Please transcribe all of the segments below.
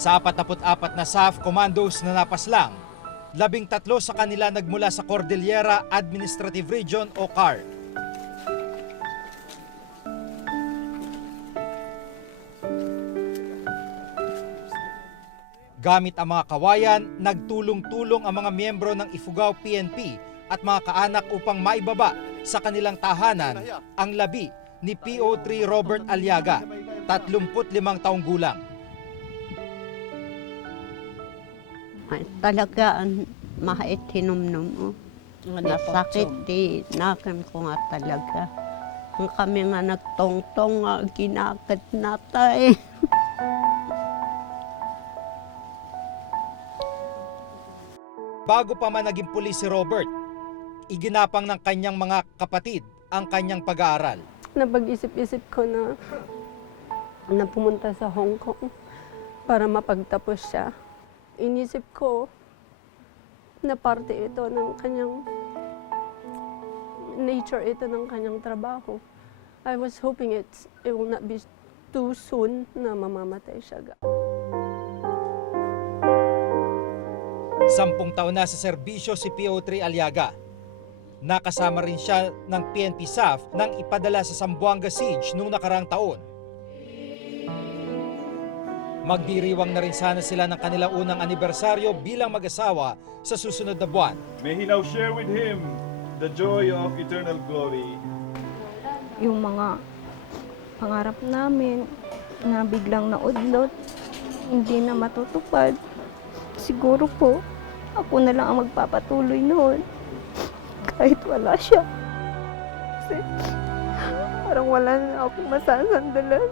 Sa 44 na SAF commandos na napaslang, 13 sa kanila nagmula sa Cordillera Administrative Region o CAR. Gamit ang mga kawayan, nagtulong-tulong ang mga miyembro ng Ifugao PNP at mga kaanak upang maibaba sa kanilang tahanan ang labi ni PO3 Robert Aliaga, 35 taong gulang. Ay, talaga mahait hinumnum mo. Nasakit di nakan ko nga talaga. Ang kami nga nagtongtong nga ginakat natay. Bago pa man naging pulis si Robert, iginapang ng kanyang mga kapatid ang kanyang pag-aaral. Napag-isip-isip ko na pumunta sa Hong Kong para mapagtapos siya. Inisip ko na parte ito ng kanyang nature, ito ng kanyang trabaho. I was hoping it will not be too soon na mamamatay siya. 10 taon na sa serbisyo si PO3 Aliaga. Nakasama rin siya ng PNP SAF nang ipadala sa Zamboanga Siege noong nakaraang taon. Magdiriwang na rin sana sila ng kanilang unang anibersaryo bilang mag-asawa sa susunod na buwan. May he now share with him the joy of eternal glory. Yung mga pangarap namin na biglang naudlot, hindi na matutupad. Siguro po, ako na lang ang magpapatuloy noon. Kahit wala siya. Kasi parang wala na akong masasandalan.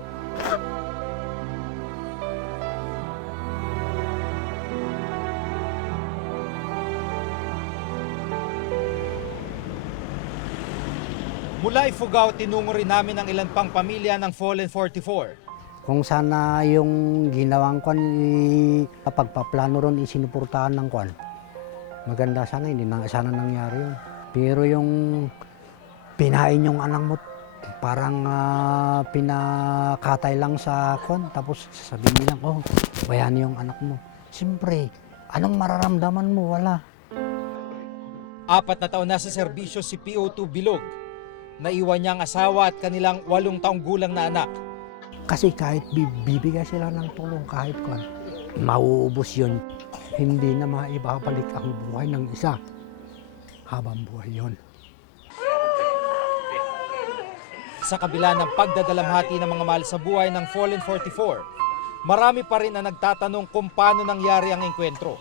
Mula Ifugao, tinungo rin namin ang ilan pang pamilya ng Fallen 44. Kung sana yung ginawang kwan, pagpaplano ron, isinuportahan ng kwan, maganda sana, hindi na sana nangyari yun. Pero yung pinain yung anak mo, parang pinakatay lang sa kwan, tapos sasabihin nilang, oh, bayani yung anak mo. Siyempre, anong mararamdaman mo? Wala. 4 na taon na sa serbisyo si PO2 Bilog. Naiwan niya ang asawa at kanilang 8 taong gulang na anak. Kasi kahit bibigay sila ng tulong, kahit kwan, mauubos yun. Hindi na maibabalik ang buhay ng isa habang buhay yun. Sa kabila ng pagdadalamhati ng mga mahal sa buhay ng Fallen 44, marami pa rin ang nagtatanong kung paano nangyari ang engkwentro.